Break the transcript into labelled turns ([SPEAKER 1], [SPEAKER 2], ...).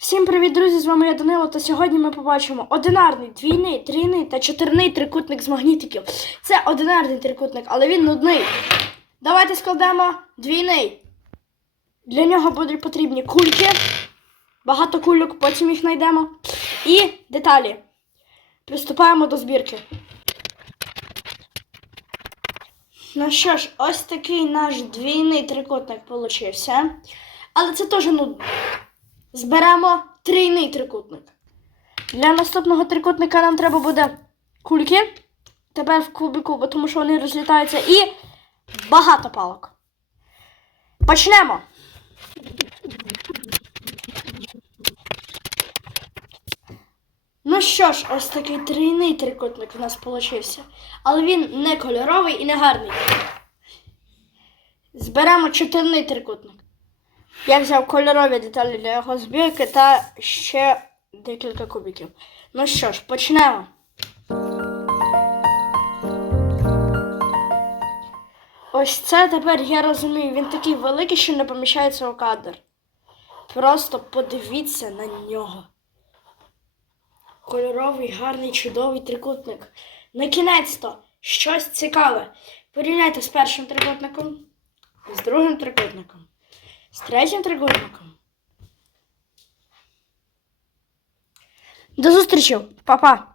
[SPEAKER 1] Всім привіт, друзі! З вами я Данило. Та сьогодні ми побачимо одинарний, двійний, трійний та чотирний трикутник з магнітиків. Це одинарний трикутник, але він нудний. Давайте складемо двійний. Для нього будуть потрібні кульки, багато кульок, потім їх знайдемо. І деталі. Приступаємо до збірки. Ну що ж, ось такий наш двійний трикутник получився. Але це теж нудно. Зберемо трійний трикутник. Для наступного трикутника нам треба буде кульки. Тепер в кубику, бо тому що вони розлітаються, і багато палок. Почнемо. Ну що ж, ось такий трійний трикутник в нас получився. Але він не кольоровий і не гарний. Зберемо чотирний трикутник. Я взяв кольорові деталі для його збірки та ще декілька кубиків. Ну що ж, почнемо. Ось це тепер я розумію. Він такий великий, що не поміщається у кадр. Просто подивіться на нього. Кольоровий, гарний, чудовий трикутник. На кінець-то щось цікаве. Порівняйте з першим трикутником, з другим трикутником з третім треугольником. До зустрічі, Па-па!